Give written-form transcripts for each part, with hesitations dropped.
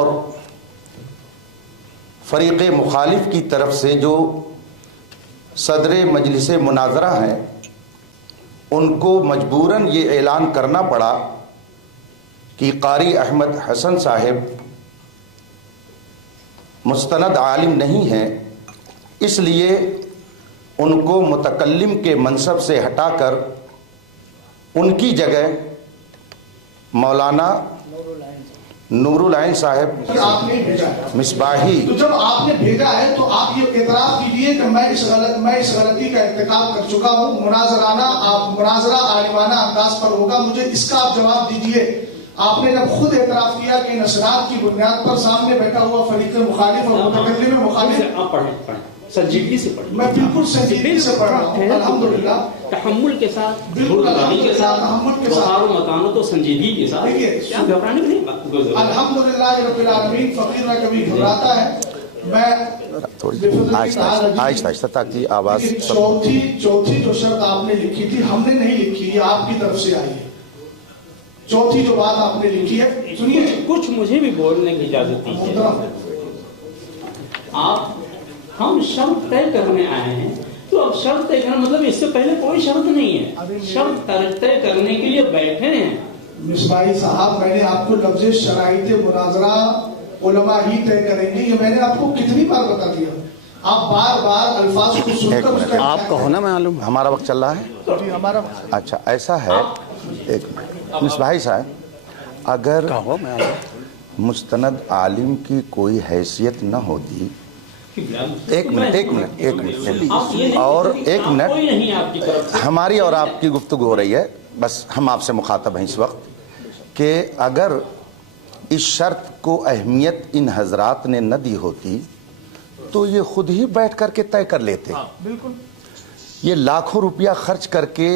اور فریق مخالف کی طرف سے جو صدر مجلس مناظرہ ہیں ان کو مجبوراً یہ اعلان کرنا پڑا کہ قاری احمد حسن صاحب مستند عالم نہیں ہیں، اس لیے ان کو متکلم کے منصب سے ہٹا کر ان کی جگہ مولانا نور العین صاحب مصباحی. تو جب آپ نے بھیجا ہے تو آپ یہ اعتراف کیجیے کہ میں اس غلطی کا ارتکاب کر چکا ہوں. مناظرہ عالمانہ انداز پر ہوگا، مجھے اس کا آپ جواب دیجیے. آپ نے جب خود اعتراف کیا کہ نصرات کی بنیاد پر سامنے بیٹھا ہوا فریق مخالف اور متکلم مخالف، سنجیدگی سے پڑھیں. میں بالکل سنجیدگی سے پڑھ رہا ہوں الحمدللہ، تحمل کے ساتھ، بالکل کے ساتھ، تحمل کے ساتھ، وقار و متانت و سنجیدگی کے ساتھ. دیکھیے گھبرانے کی نہیں. الحمدللہ رب العالمین، فقیر نہ کبھی گھبراتا ہے. میں آہستہ تاکہ آواز. چوتھی جو شرط آپ نے لکھی تھی ہم نے نہیں لکھی، یہ آپ کی طرف سے آئی ہے. چوتھی جو بات آپ نے لکھی ہے سنیے، کچھ مجھے بھی بولنے کی اجازت دیجیے. ہم شرط طے کرنے آئے ہیں تو اب شرط طے کرنا مطلب اس سے پہلے کوئی شرط نہیں ہے، شرط طے کرنے کے لیے بیٹھے ہیں. مصباحی صاحب، میں نے آپ کو لفظ شرائط مناظرہ علماء ہی طے کریں گے، یہ میں نے آپ کو کتنی بار بتا دیا. آپ بار بار الفاظ کو سن کر آپ کو ہونا معلوم ہمارا وقت چل رہا ہے. اچھا ایسا ہے، ایک منٹ مصباحی صاحب، اگر مستند عالم کی کوئی حیثیت نہ ہوتی، ایک منٹ اور ایک منٹ، ہماری اور آپ کی گفتگو ہو رہی ہے، بس ہم آپ سے مخاطب ہیں اس وقت، کہ اگر اس شرط کو اہمیت ان حضرات نے نہ دی ہوتی تو یہ خود ہی بیٹھ کر کے طے کر لیتے. بالکل یہ لاکھوں روپیہ خرچ کر کے،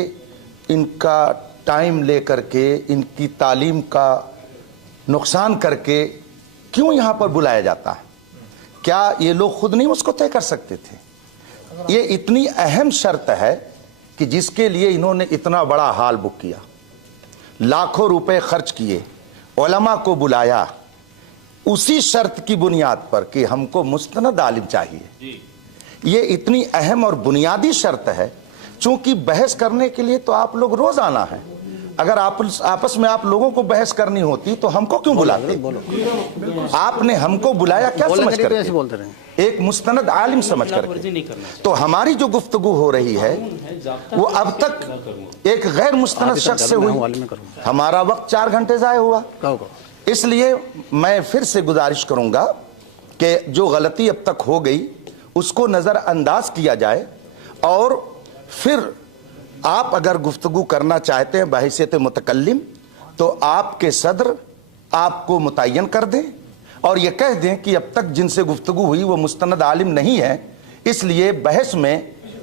ان کا ٹائم لے کر کے، ان کی تعلیم کا نقصان کر کے کیوں یہاں پر بلایا جاتا ہے؟ کیا یہ لوگ خود نہیں اس کو طے کر سکتے تھے؟ یہ اتنی اہم شرط ہے کہ جس کے لیے انہوں نے اتنا بڑا ہال بک کیا، لاکھوں روپے خرچ کیے، علماء کو بلایا، اسی شرط کی بنیاد پر کہ ہم کو مستند عالم چاہیے. یہ اتنی اہم اور بنیادی شرط ہے. چونکہ بحث کرنے کے لیے تو آپ لوگ روز آنا ہے. اگر آپس میں آپ لوگوں کو بحث کرنی ہوتی تو ہم کو کیوں بلاتے؟ آپ نے ہم کو بلایا کیا سمجھ کر کے؟ ایک مستند عالم سمجھ کر کے. تو ہماری جو گفتگو ہو رہی ہے وہ اب تک ایک غیر مستند شخص سے ہوئی. ہمارا وقت 4 گھنٹے ضائع ہوا. اس لیے میں پھر سے گزارش کروں گا کہ جو غلطی اب تک ہو گئی اس کو نظر انداز کیا جائے، اور پھر آپ اگر گفتگو کرنا چاہتے ہیں بحیثیت متکلم تو آپ کے صدر آپ کو متعین کر دیں اور یہ کہہ دیں کہ اب تک جن سے گفتگو ہوئی وہ مستند عالم نہیں ہے، اس لیے بحث میں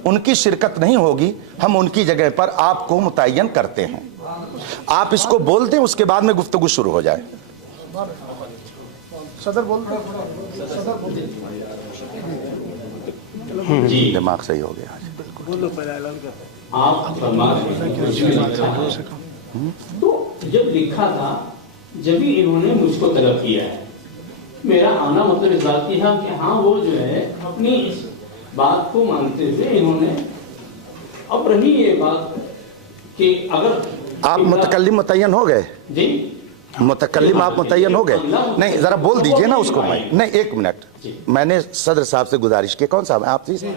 ان کی شرکت نہیں ہوگی، ہم ان کی جگہ پر آپ کو متعین کرتے ہیں. آپ اس کو بول دیں، اس کے بعد میں گفتگو شروع ہو جائے. صدر بول جی دماغ صحیح ہو گیا. آپ تو جب لکھا تھا جب ہی انہوں نے مجھ کو طلب کیا ہے. میرا آنا مطلب اس بات کی تھا کہ ہاں وہ جو ہے اپنی اس بات کو مانتے ہوئے انہوں نے اب رہی یہ بات کہ اگر آپ متکلم متعین ہو گئے. جی متکلم آپ متعین ہو گئے. نہیں ذرا بول دیجئے نا اس کو. نہیں ایک منٹ، میں نے صدر صاحب سے گزارش کی. کون صاحب آپ سے؟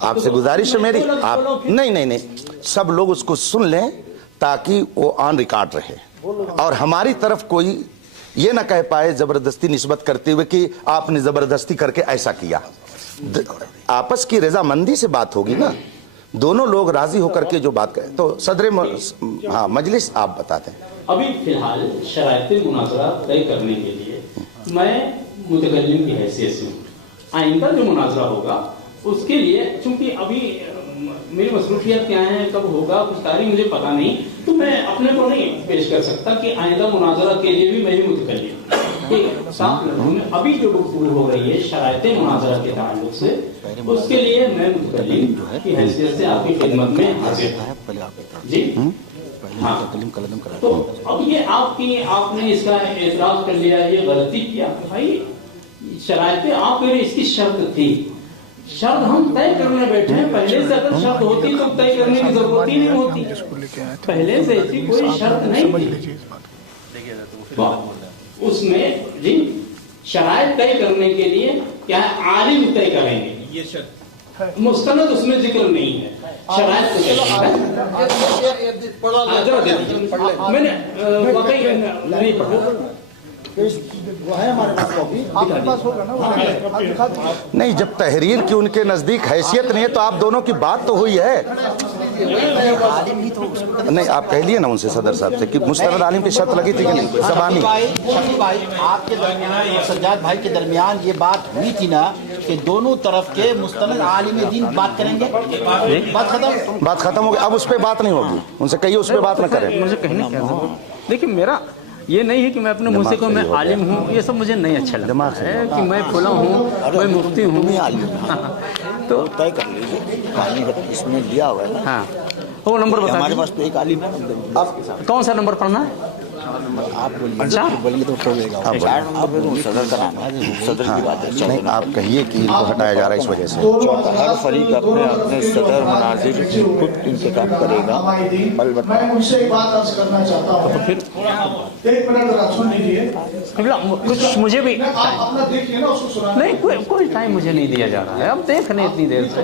آپ سے گزارش ہے میری. آپ نہیں سب لوگ اس کو سن لیں تاکہ وہ آن ریکارڈ رہے اور ہماری طرف کوئی یہ نہ کہہ پائے زبردستی نسبت کرتے ہوئے کہ آپ نے زبردستی کر کے ایسا کیا. آپس کی رضامندی سے بات ہوگی نا، دونوں لوگ راضی ہو کر کے جو بات کریں. تو صدر ہاں مجلس آپ بتاتے ہیں. ابھی فی الحال شرائط مناظرہ طے کرنے کے لیے میں متکلم کی حیثیت سے ہوں. آئندہ جو مناظرہ ہوگا اس کے لیے چونکہ ابھی میری مصروفیات کیا ہیں، کب ہوگا کچھ تاریخ مجھے پتا نہیں، تو میں اپنے کو نہیں پیش کر سکتا کہ آئندہ مناظرہ کے لیے بھی میں ہی متکلم. صاف لفظوں میں ابھی جو گفتگو ہو رہی ہے شرائط مناظرہ کے تعلق سے، اس کے لیے میں متکلم کی حیثیت سے آپ کی خدمت میں حاضر ہوں. جی हाँ। तो अब ये आपने इसका एतराज कर लिया, ये गलती किया भाई, शरायतें आप कह रहे इसकी शर्त थी, शर्त हम तय करने बैठे हैं, पहले से अगर शर्त होती तो तय करने की जरूरत ही नहीं होती, पहले से ऐसी कोई शर्त नहीं थी। उसमें जी शरायत तय करने के लिए क्या है, आलिम तय करेंगे, ये शर्त, मुस्तनद उसमें जिक्र नहीं है, शरायत मैंने वाकई नहीं पढ़ा, नहीं, जब तहरीर की उनके नजदीक हैसियत नहीं है तो आप दोनों की बात तो हुई है। नहीं, आप कह लिए ना उनसे सदर साहब से कि मुस्तनद आलिम की शर्त लगी थी कि नहीं, ज़बानी। शफी भाई आपके दरमियान और सज्जाद भाई के दरमियान ये बात हुई थी ना कि दोनों तरफ के मुस्तनद आलिम दीन बात करेंगे, बात खत्म हो गई, अब उस पर बात नहीं होगी, उनसे कहिए उस पर बात न करें। मुझे कहने क्या जरूरत, देखिए मेरा ये नहीं है कि मैं अपने मुंह से कहूं मैं आलिम हूँ, ये सब मुझे नहीं अच्छा लगता है कि मैं फुला हूँ, मैं मुफ्ती हूँ, तो तय कर लीजिए, इसमें दिया हुआ है। हाँ, वो नंबर बता, हमारे पास तो एक आलिम है, कौन सा नंबर पढ़ना है? आप बोलिए तो सदर का नाम है, सदर की बात है। नहीं, आप कहिए कि इनको हटाया जा रहा है इस वजह से। हर फरीक अपने अपने सदर मुनाजिर खुद इंतखाब करेगा। मैं उनसे एक बात अर्ज करना चाहता हूँ, तो फिर एक मिनट सुन लीजिए, कुछ मुझे भी आप अपना देखिए ना, उसको सुना नहीं, कोई टाइम मुझे नहीं दिया जा रहा है, अब देख रहे इतनी देर से।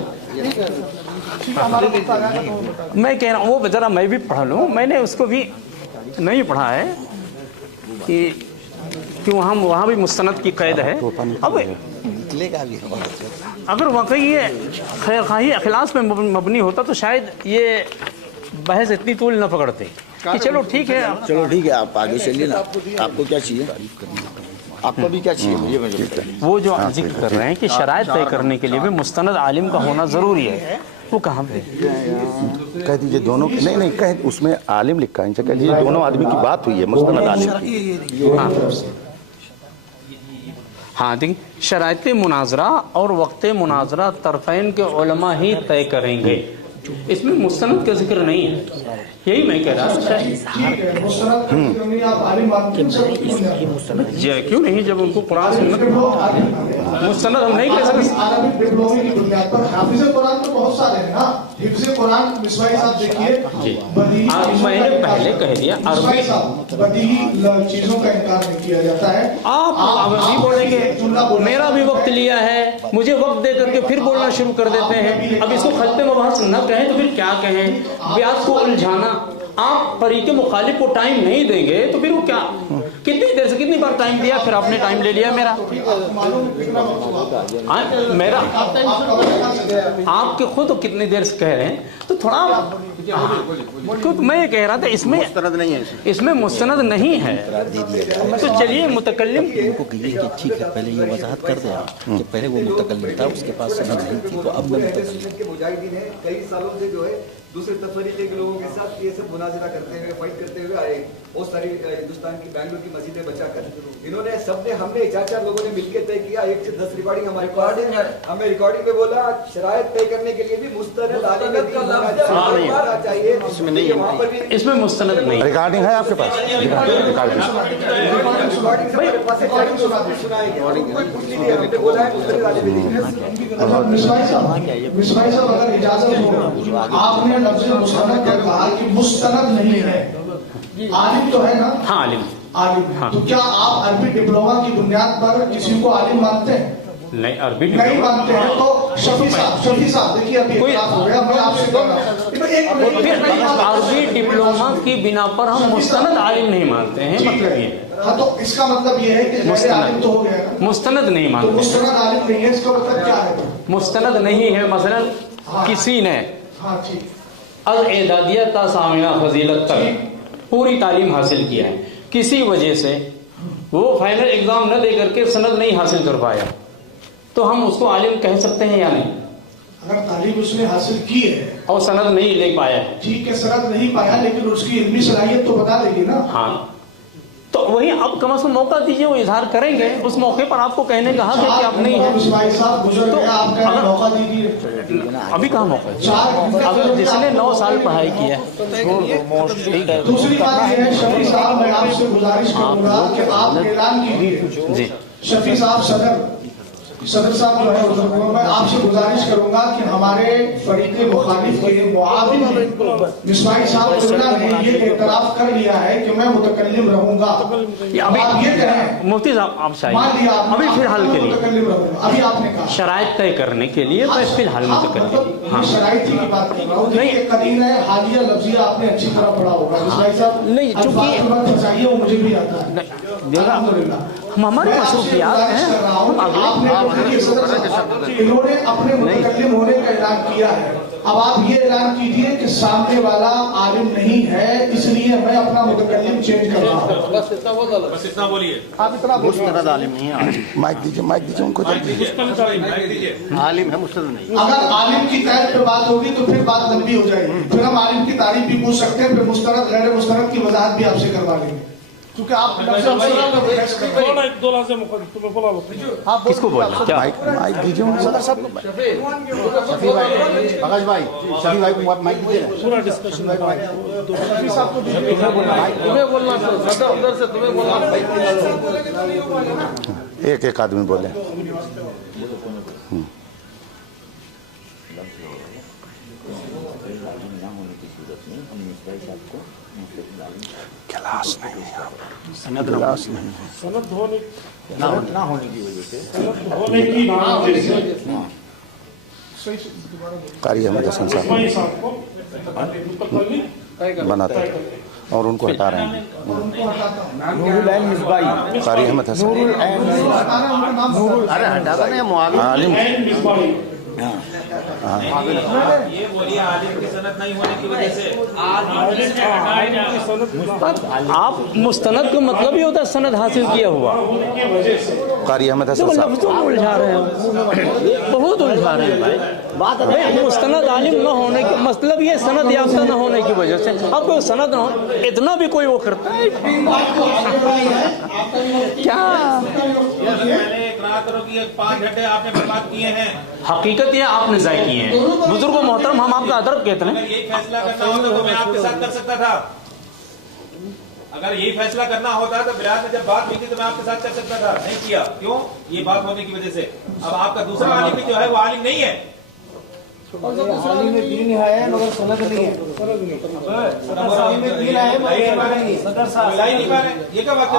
मैं कह रहा हूँ वो जरा मैं भी पढ़ लूँ, मैंने उसको भी नहीं पढ़ा है कि वहाँ भी मुस्तनद की कैद है। अब अगर वाकई ये खैरखाही अखलास पे मबनी होता तो शायद ये बहस इतनी तूल न पकड़ते कि चलो ठीक है, आप आगे चलिए ना, आपको क्या चाहिए, आपको भी क्या चाहिए, वो जो जिक्र कर रहे हैं कि शरायत तय करने के लिए भी मुस्तनद आलिम का होना जरूरी है, वो कहाँ पे कह दीजिए दोनों, नहीं कह, उसमें आलिम लिखा है, कह दीजिए दोनों आदमी की बात हुई है मुस्तनद आलिम की। हाँ देखिए, शरायत मुनाजरा और वक्त मुनाजरा तरफ़ैन के उलमा ही तय करेंगे, इसमें मुस्तनद का जिक्र नहीं है, यही मैं कह रहा था। क्यों नहीं, जब उनको कुरान सुन्नत मुस्तनद हम नहीं कह सकते। अरबिक डिप्लोमे की बुनियाद पर हाफिज़ कुरान तो बहुत सारे हैं ना, हिफ्ज़ कुरान मिसवाई साहब देखिए, मैंने पहले कह दिया अरबी बदीही चीजों का इनकार नहीं किया जाता है। आप अभी बोलेंगे, मेरा भी वक्त लिया है, मुझे वक्त दे करके फिर बोलना शुरू कर देते हैं। अब इसको खत्ते मबहस न कहें तो फिर क्या कहें, ब्याज को उलझाना, आप फरीके मुखालिफ को टाइम नहीं देंगे तो फिर वो क्या, कितनी देर से कितनी बार टाइम दिया, फिर आपने टाइम ले लिया मेरा, आपके खुद कितनी देर से कह रहे हैं, तो थोड़ा क्योंकि मैं ये कह रहा था इसमें मुस्तनद नहीं है, इसमें मुस्तनद नहीं है, तो चलिए मुतकल्लिम उनको कहिए कि ठीक है, पहले ये वजाहत कर दे कि पहले वो मुतकल्लिम था, उसके पास सनद नहीं थी, तो अब मैं मुजाहिदीन है कई सालों से जो है दूसरे तफरीके के लोगों के साथ ये सब मुनाजरा करते हुए, फाइट करते हुए आए, बहुत सारी हिंदुस्तान की बैंगलोर की मस्जिदें बचाकर इन्होंने सबने, हमने 4 लोगों ने मिलकर तय किया, 1 से 10 रिकॉर्डिंग हमारे पास है, हमें रिकॉर्डिंग में बोला शरायत तय करने के लिए भी मुस्तनद आलिम चाहिए, इसमें नहीं है, इसमें मुस्तनद नहीं। रिकॉर्डिंग है आपके पास? मिसवाई साहब अगर इजाजत हो, आपने लफ्ज़ मुस्तनद जब कहा कि मुस्तनद नहीं है, आलिम तो है ना? हाँ आलिम, हाँ। तो क्या आप अरबी डिप्लोमा की बुनियाद पर किसी को आलिम मानते हैं? नहीं, अरबी नहीं मानते हैं तो शफी साहब देखिए, अभी कोई हो गया, मैं आपसे कह रहा हूं, अरबी डिप्लोमा की बिना पर हम मुस्तनद आलिम नहीं मानते हैं, मतलब ये। हाँ, तो इसका मतलब ये है कि जैसे आलिम तो हो गया, मुस्तनद नहीं तो मानते, मुस्तनद आलिम नहीं है, इसका मतलब क्या है? मुस्तनद नहीं है, मसलन किसी ने अल-एदादिया ता सामिया फजीलत तक पूरी तालीम हासिल किया है, किसी वजह से वो फाइनल एग्जाम न दे करके सनद नहीं हासिल कर पाया, तो हम उसको आलिम कह सकते हैं या नहीं? अगर तालीम उसने हासिल की है और सनद नहीं ले पाया है, ठीक है, सनद नहीं पाया, लेकिन उसकी इल्मी सलाहियत तो बता देगी ना। हाँ, तो वही अब कम से कम मौका दीजिए, वो इजहार करेंगे, उस मौके पर आपको कहने का हक है कि आप नहीं है। भाई साहब गुजर गया, आप कह रहे हैं मौका दीजिए, अभी कहाँ मौका है? अगर जिसने 9 साल पढ़ाई की है। दूसरी बात यह है शफी साहब, मैं आपसे गुजारिश करूंगा कि आप ऐलान कीजिए जी शफी साहब, सदर साहब जो है, मैं आपसे गुजारिश करूंगा कि हमारे फरीक़े मुखालिफ के मुआविन मिसबाही साहब ने ये एतराफ कर लिया है कि मैं मुतकल्लिम रहूंगा। अभी आप ये कहें मुफ्ती साहब, आप मान चाहिए लिया आपने, अभी फिलहाल के लिए मुतकल्लिम रहूंगा, अभी आपने कहा शराइत तय करने के लिए मैं फिलहाल मुतकल्लिम। हाँ शराइत की बात कर रहा हूँ। देखिए कदीर है, हालिया लफ्जिया आपने अच्छी तरह पढ़ा होगा मिसबाही साहब, नहीं, चूंकि चाहिए वो मुझे भी आता है। हम हमारे मसरूफियात हैं, हम इन्होंने अपने मुतकल्लिम होने का ऐलान किया है। अब आप ये ऐलान कीजिए कि सामने वाला आलिम नहीं है, इसलिए मैं अपना मुतकल्लिम चेंज कर रहा हूँ। बस इतना बोलिए। आप इतना मुस्तनद आलिम नहीं है, माइक दीजिए उनको। आलिम है मुस्तनद नहीं। अगर आलिम की कैद पे बात होगी तो फिर बात लंबी हो जाएगी, फिर हम आलिम की तारीफ भी पूछ सकते हैं, फिर मुस्तनद गैर मुस्तनद की वजाहत भी आपसे करवा लेंगे, क्योंकि आप किसको बोल क्या माइक दीजिए उनको। शफी भाई को आप माइक दीजिए। पूरा डिस्कशन एक आदमी बोले। क्लास नहीं है, क्लास नहीं है, ना होने की वजह से कारी अहमद हसन साहब बनाते हैं और उनको हटा रहे हैं। कारी अहमद हसन अरे हटाता नहीं मुआविन आलिम। ये बोलिए आलिम की सनद नहीं होने की वजह से आप मुस्तनद का मतलब ही होता है सनद हासिल किया हुआ। कारी अहमद हसन देखो साहब लफ्जों में उलझा रहे हैं, बहुत उलझा रहे हैं भाई। भाई मुस्तनद आलिम न होने के मतलब ये सनद याफ्ता न होने की वजह से। अब कोई सनद न हो, इतना भी कोई वो करता है क्या? पहले इकरार करो कि 5 घंटे आपने बर्बाद किए हैं। हकीकत ये आपने ज़ाय किए हैं। बुजुर्गों मोहतरम, हम आपका अदब कहते हैं। अगर यही फैसला करना होता तो मैं आपके साथ कर सकता था। अगर यही फैसला करना होता तो बिलाल ने जब बात हुई थी तो मैं आपके साथ कर सकता था, नहीं किया। क्यों? ये बात होने की वजह से। अब आपका दूसरा आलिम भी जो है वो आलिम नहीं है। दीन है मगर सनद नहीं है। ये क्या बात है?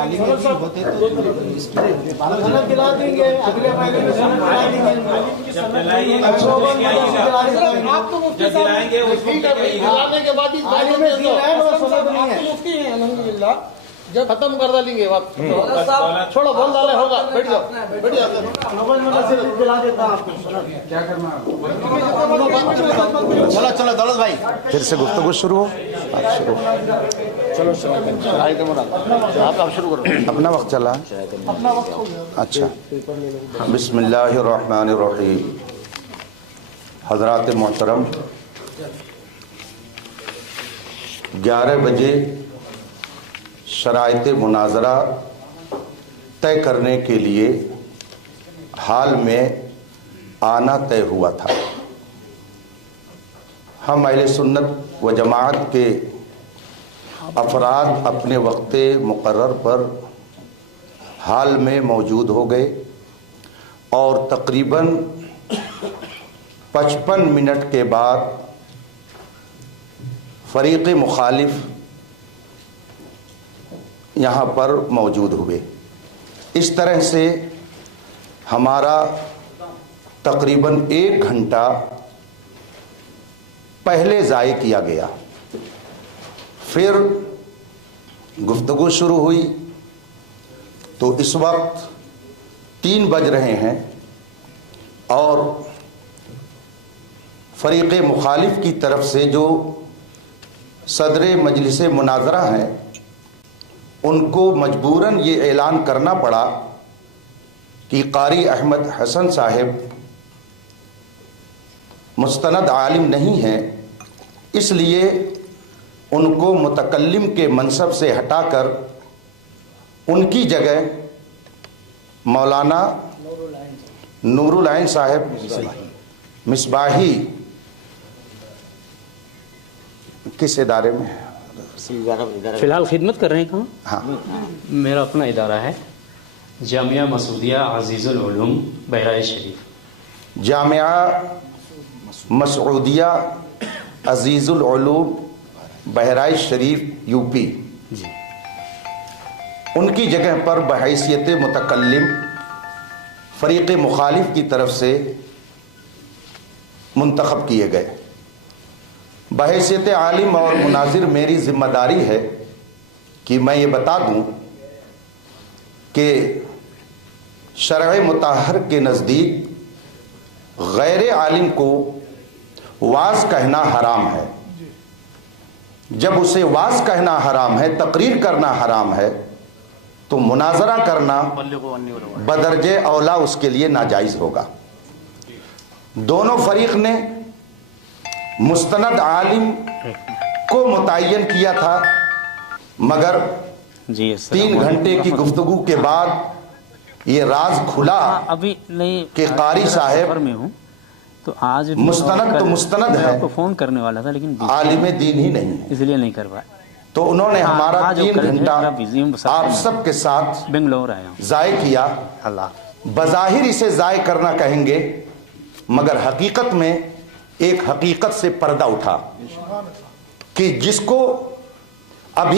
सनद दिला देंगे अगले महीने में, सनद दिला देंगे। जब दिलाएंगे उसको दिलाने के बाद मुफ्ती है अल्हम्दुलिल्लाह, जब खत्म कर डालेंगे बात छोड़ो बोल डाले होगा। बैठ जाओ दिला देता आपको क्या करना। चलो दौलत भाई फिर से गुफ्तगू शुरू हो। आप शुरू आप शुरू करो। अपना वक्त चला। अच्छा, बिस्मिल्लाहिर्रहमानिर्रहीम। हजरात मोहतरम, 11 बजे शराइत मुनाजरा तय करने के लिए हाल में आना तय हुआ था। हम अहले सुन्नत व जमात के अफराद अपने वक्त मुकर्रर पर हाल में मौजूद हो गए और तकरीबन 55 मिनट के बाद फरीक़ मुखालिफ यहाँ पर मौजूद हुए। इस तरह से हमारा तकरीबन 1 घंटा पहले ज़ाय किया गया। फिर गुफ्तगू शुरू हुई तो इस वक्त 3 बज रहे हैं और फरीक़ मुखालिफ की तरफ से जो सदर मजलिस मुनाजरा हैं उनको मजबूरन ये ऐलान करना पड़ा कि कारी अहमद हसन साहिब मुस्तनद आलिम नहीं हैं, इसलिए उनको मुतकल्लिम के मनसब से हटाकर उनकी जगह मौलाना नूरुल आइन साहब मिसबाही किस इदारे में? फिलहाल खिदमत कर रहे हैं कहाँ? हाँ, मेरा अपना इदारा है जामिया मसूदिया अजीज़ुल उलूम बहराइच शरीफ। जामिया मसूदिया अजीज़ुल उलूम बहराइच शरीफ यूपी। उनकी जगह पर बहैसियत मुतकल्लिम फरीक़ मुखालिफ की तरफ से मुंतखब किए गए। बहैसियत आलिम और मुनाजिर मेरी जिम्मेदारी है कि मैं ये बता दूं कि शरअ मुताहर के नज़दीक गैर आलिम को वाज कहना हराम है। जब उसे वाज कहना हराम है, तकरीर करना हराम है, तो मुनाजरा करना बदरजे औला उसके लिए नाजायज होगा। दोनों फरीक ने मुस्तनद आलिम को मुतय्यन किया था, मगर 3 घंटे की गुफ्तगू के बाद ये राज खुला अभी नहीं कि कारी साहब में हूँ तो आज मुस्तनद तो मुस्तनद है, आपको फोन करने वाला था लेकिन आलिम दीन ही नहीं है, इसलिए नहीं करवाया। तो उन्होंने हमारा आज 3 घंटा आप सब सबके साथ बेंगलोर आया हूँ। जाय किया। अल्लाह बज़ाहिर इसे जाय करना कहेंगे, मगर हकीकत में एक हकीकत से पर्दा उठा कि जिसको अभी